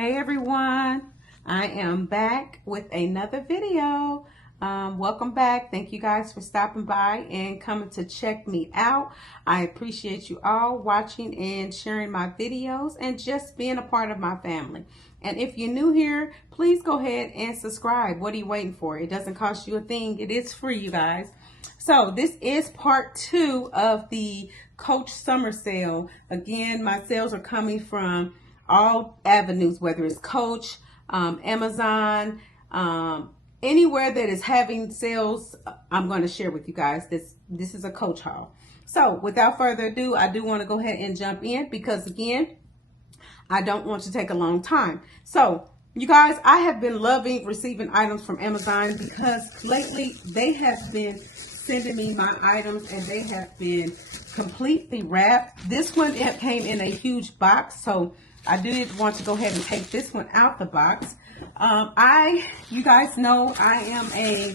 Hey everyone, I am back with another video. Welcome back. Thank you guys for stopping by and coming to check me out. I appreciate you all watching and sharing my videos and just being a part of my family. And if you're new here, please go ahead and subscribe. What are you waiting for? It doesn't cost you a thing. It is free, you guys. So this is part 2 of the Coach summer sale. Again, my sales are coming from all avenues, whether it's Coach, Amazon, anywhere that is having sales. I'm going to share with you guys. This is a Coach haul. So without further ado, I do want to go ahead and jump in because again, I don't want to take a long time. So you guys, I have been loving receiving items from Amazon because lately they have been sending me my items and they have been completely wrapped. This one, it came in a huge box, so I did want to go ahead and take this one out the box. You guys know I am a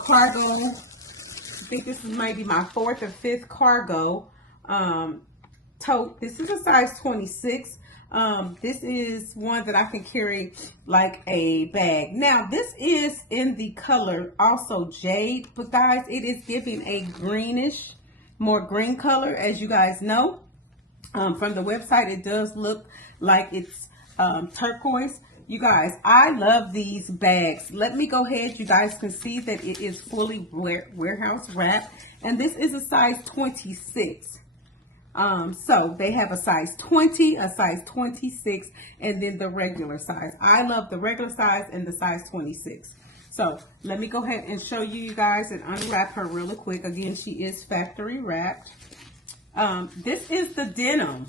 cargo. I think this is maybe my 4th or 5th cargo tote. This is a size 26. This is one that I can carry like a bag. Now this is in the color also jade, but guys, it is giving a greenish, more green color, as you guys know. From the website, it does look like it's turquoise. You guys, I love these bags. Let me go ahead. You guys can see that it is fully warehouse wrapped, and this is a size 26. So they have a size 20, a size 26, and then the regular size. I love the regular size and the size 26. So let me go ahead and show you guys and unwrap her really quick. Again, she is factory wrapped. This is the denim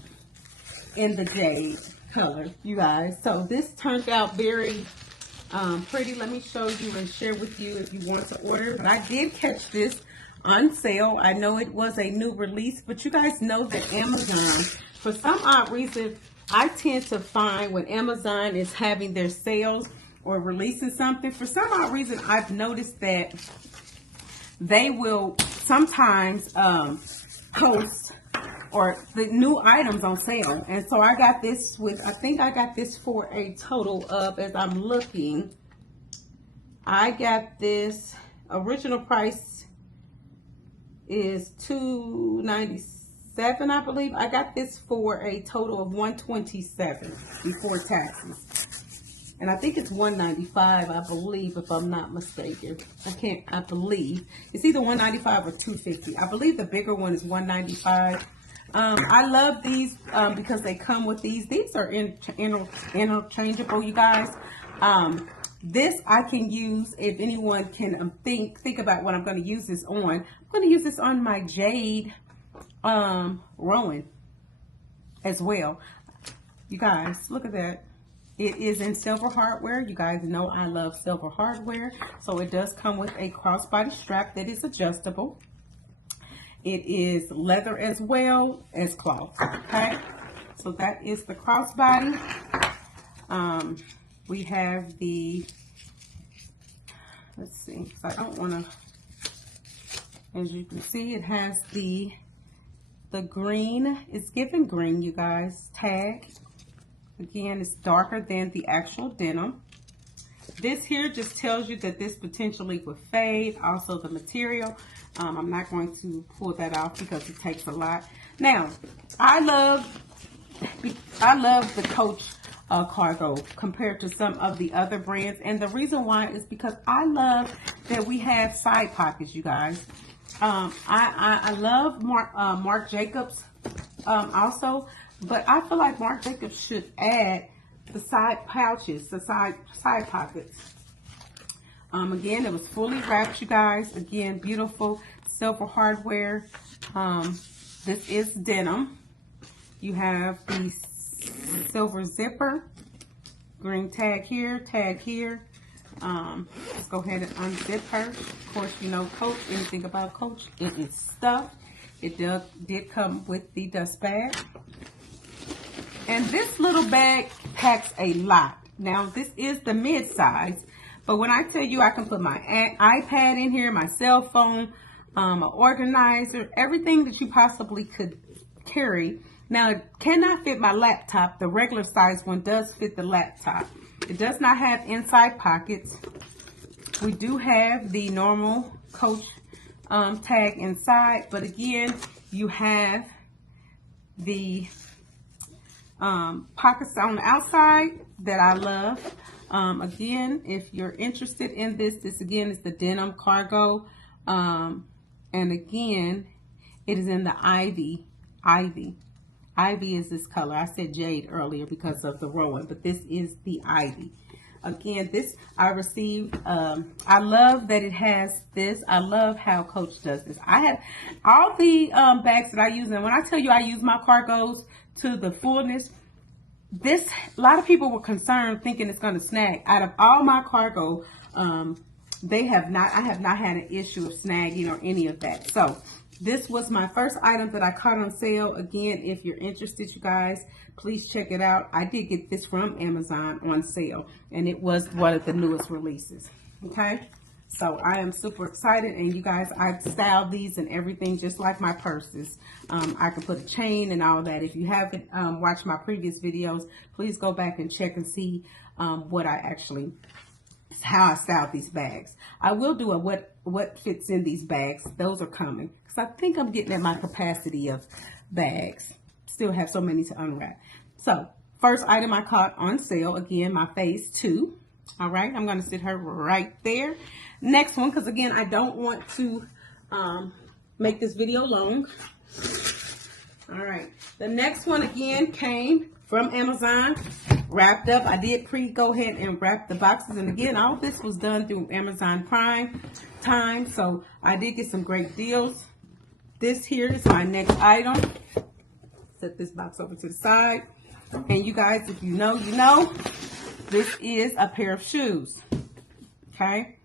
in the jade color, you guys. So this turned out very pretty. Let me show you and share with you if you want to order. But I did catch this on sale. I know it was a new release, but you guys know that Amazon, for some odd reason, I tend to find when Amazon is having their sales or releasing something, for some odd reason, I've noticed that they will sometimes post or the new items on sale. And so I got this with, I think I got this for a total of, as I'm looking, I got this, original price is $297, I believe. I got this for a total of $127 before taxes. And I think it's $195, I believe, if I'm not mistaken. I believe. It's either $195 or $250. I believe the bigger one is $195. I love these because they come with these. These are interchangeable, you guys. This I can use if anyone can think about what I'm going to use this on. I'm going to use this on my jade Rowan as well. You guys, look at that. It is in silver hardware. You guys know I love silver hardware. So it does come with a crossbody strap that is adjustable. It is leather as well as cloth. Okay. So that is the crossbody. We have the, let's see, because I don't want to, as you can see, it has the green, it's given green, you guys, tag. Again, it's darker than the actual denim. This here just tells you that this potentially would fade. Also the material, I'm not going to pull that off because it takes a lot. Now, I love the Coach cargo compared to some of the other brands, and the reason why is because I love that we have side pockets, you guys. I love Marc Jacobs also, but I feel like Marc Jacobs should add the side pouches, the side pockets. Again, it was fully wrapped, you guys. Again, beautiful silver hardware. This is denim. You have the silver zipper, green tag here, tag here. Let's go ahead and unzip her. Of course, you know Coach, anything about Coach, it is stuffed. It did come with the dust bag. And this little bag packs a lot. Now, this is the mid-size, but when I tell you I can put my iPad in here, my cell phone, an organizer, everything that you possibly could carry. Now, it cannot fit my laptop. The regular size one does fit the laptop. It does not have inside pockets. We do have the normal Coach tag inside, but again, you have the pockets on the outside that I love. Again, if you're interested in this again is the denim cargo, and again, it is in the ivy. Ivy is this color. I said jade earlier because of the rowan, but this is the ivy. Again, this I received. I love that it has this. I love how Coach does this. I have all the bags that I use, and when I tell you I use my cargos to the fullness, a lot of people were concerned thinking it's going to snag. Out of all my cargo, I have not had an issue of snagging or any of that. So this was my first item that I caught on sale. Again, if you're interested, you guys, please check it out. I did get this from Amazon on sale, and it was one of the newest releases. Okay, so I am super excited, and you guys, I styled these and everything just like my purses. I can put a chain and all that. If you haven't watched my previous videos, please go back and check and see how I styled these bags. I will do a what fits in these bags. Those are coming because I think I'm getting at my capacity of bags. Still have so many to unwrap. So first item I caught on sale, again, my phase 2. All right, I'm going to sit her right there. Next one, because again, I don't want to make this video long. All right, the next one again came from Amazon, wrapped up. I did go ahead and wrap the boxes, and again, all this was done through Amazon Prime time, so I did get some great deals. This here is my next item. Set this box over to the side, and you guys, if you know, you know, this is a pair of shoes. Okay,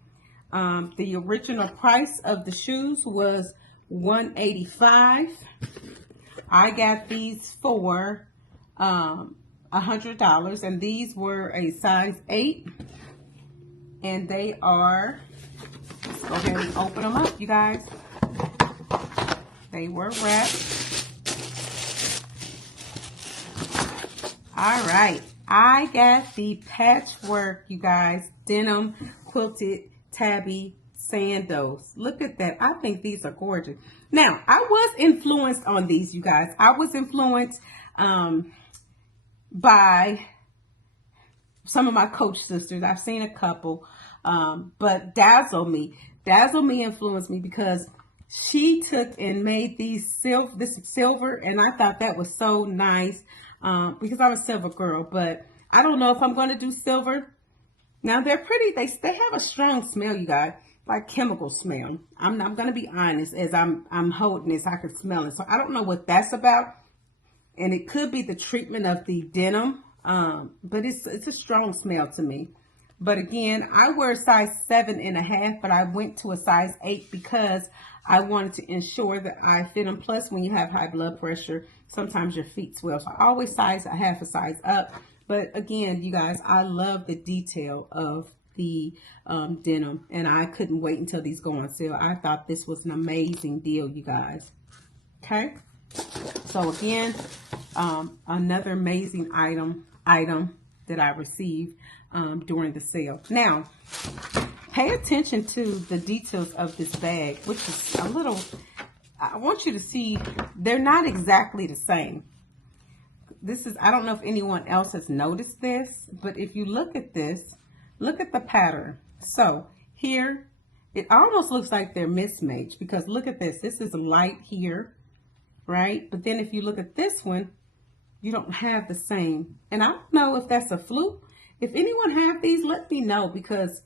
the original price of the shoes was $185. I got these for $100, and these were a size 8, and they are, let's go ahead and open them up, you guys. They were wrapped. All right, I got the patchwork, you guys, denim quilted tabby sandals. Look at that. I think these are gorgeous. Now, I was influenced on these, you guys. I was influenced by some of my Coach sisters. I've seen a couple, but Dazzle Me influenced me because she took and made these silver, and I thought that was so nice because I'm a silver girl, but I don't know if I'm going to do silver. Now, they're pretty. They have a strong smell, you guys, like chemical smell. I'm going to be honest, as I'm holding this, I can smell it. So I don't know what that's about. And it could be the treatment of the denim, but it's a strong smell to me. But again, I wear a size 7.5, but I went to a size 8 because I wanted to ensure that I fit them. Plus, when you have high blood pressure, sometimes your feet swell. So I always size a half a size up. But again, you guys, I love the detail of the denim, and I couldn't wait until these go on sale. I thought this was an amazing deal, you guys. Okay. So again, another amazing item that I received during the sale. Now, pay attention to the details of this bag, which is a little, I want you to see, they're not exactly the same. This is, I don't know if anyone else has noticed this, but if you look at this, look at the pattern. So here, it almost looks like they're mismatched because look at this. This is light here, right? But then if you look at this one, you don't have the same. And I don't know if that's a fluke. If anyone have these, let me know, because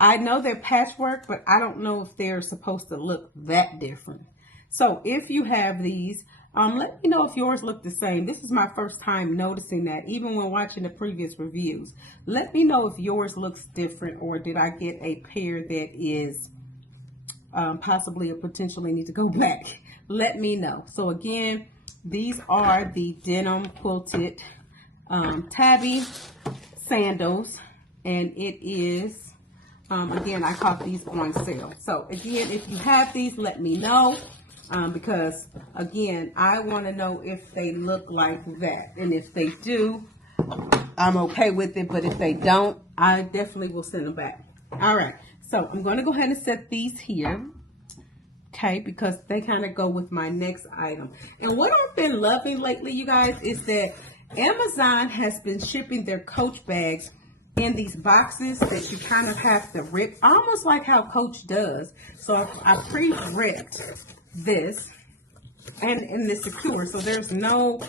I know they're patchwork, but I don't know if they're supposed to look that different. So if you have these, let me know if yours look the same. This is my first time noticing that, even when watching the previous reviews. Let me know if yours looks different, or did I get a pair that is possibly or potentially need to go back. Let me know. So again, these are the denim quilted tabby sandals, and it is, again, I caught these on sale. So again, if you have these, let me know. because again, I want to know if they look like that, and if they do, I'm okay with it, but if they don't, I definitely will send them back. All right, so I'm going to go ahead and set these here, okay, because they kind of go with my next item. And what I've been loving lately, you guys, is that Amazon has been shipping their Coach bags in these boxes that you kind of have to rip, almost like how Coach does. So I pre-ripped this, and it's secure, so there's no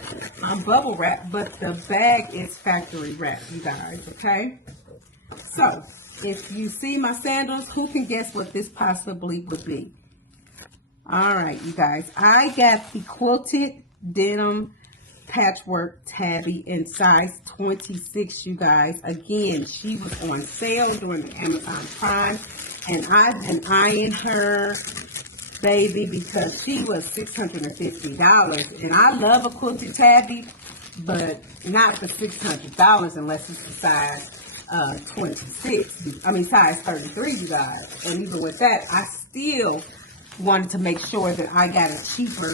bubble wrap, but the bag is factory wrap, you guys, okay? So if you see my sandals, who can guess what this possibly would be? All right, you guys, I got the quilted denim patchwork tabby in size 26, you guys. Again, she was on sale during the Amazon Prime, and I've been eyeing her, baby, because she was $650, and I love a quilted tabby, but not for $600 unless it's a size 26. I mean size 33, you guys. And even with that, I still wanted to make sure that I got it cheaper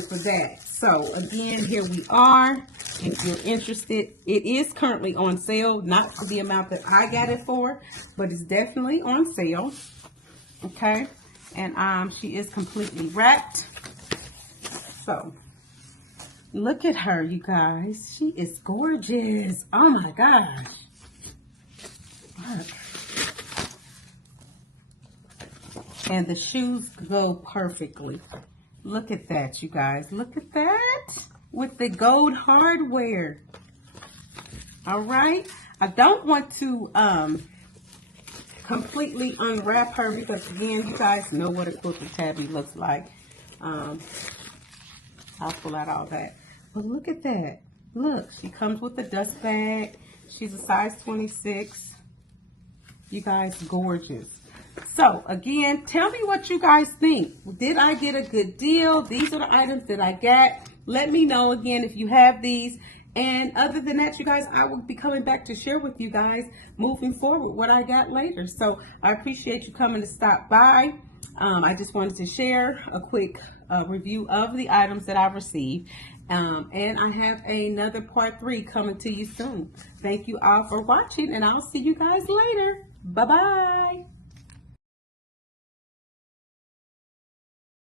for that. So again, here we are. If you're interested, it is currently on sale, not for the amount that I got it for, but it's definitely on sale. Okay. And she is completely wrapped. So look at her, you guys. She is gorgeous. Oh my gosh. Look. And the shoes go perfectly. Look at that, you guys. Look at that. With the gold hardware. All right. I don't want to completely unwrap her because, again, you guys know what a quilted tabby looks like. I'll pull out all that. But look at that. Look, she comes with a dust bag. She's a size 26. You guys, gorgeous. So, again, tell me what you guys think. Did I get a good deal? These are the items that I got. Let me know, again, if you have these. And other than that, you guys, I will be coming back to share with you guys moving forward what I got later. So, I appreciate you coming to stop by. I just wanted to share a quick review of the items that I've received. And I have another part 3 coming to you soon. Thank you all for watching, and I'll see you guys later. Bye-bye.